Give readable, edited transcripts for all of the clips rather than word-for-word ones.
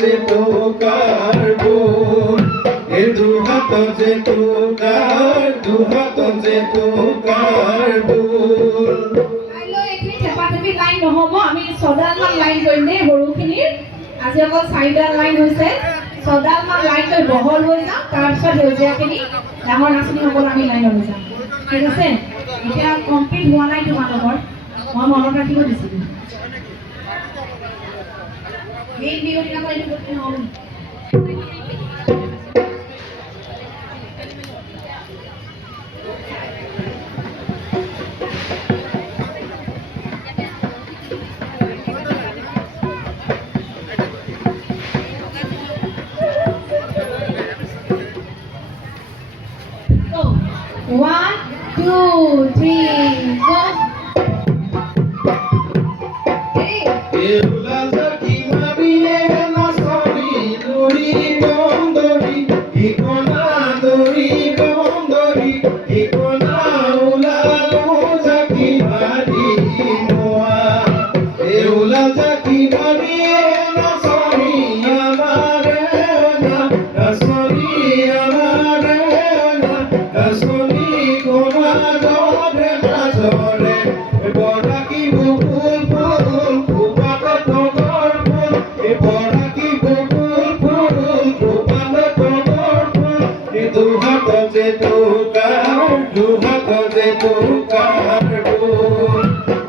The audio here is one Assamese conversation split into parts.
যে তোকাৰ বোন এ দুহাত যে তোকাৰ দুহাত যে তোকাৰ বোন চেপাচেপি লাইন নহ'ব আমি 6ডাল মান লাইন কৰিম দেই সৰুখিনিৰ আজি অকল 4ডাল লাইন হৈছে 6ডাল মান লাইন কৰি বহল হৈ যাম তাৰপিছত সেউজীয়াখিনি ডাঙৰ নাচনীসকল আমি লাইনলৈ যাম ঠিক আছে এতিয়া কমপ্লিট হোৱা নাই তোমালোকৰ মই মনত ৰাখিব দিছিলোঁ এই বিহুত আকৌ এইটো বস্তু নহ'ব One, two, three, go. Hey. দুহাত যে তোকার দুহাত যে তোকার বোন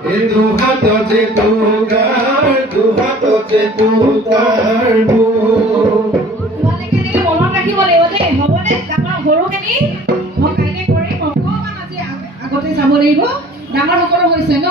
এ দুহাত যে তোকার দুহাত যে তোকার বোন তোমালোকে এনেকৈ মনত ৰাখিব লাগিব দেই হ'বনে ডাঙৰ সৰুখিনি মই কাইলৈ কৰিম অকণমান আজি আগতে যাব লাগিব ডাঙৰ সকলো হৈছে ন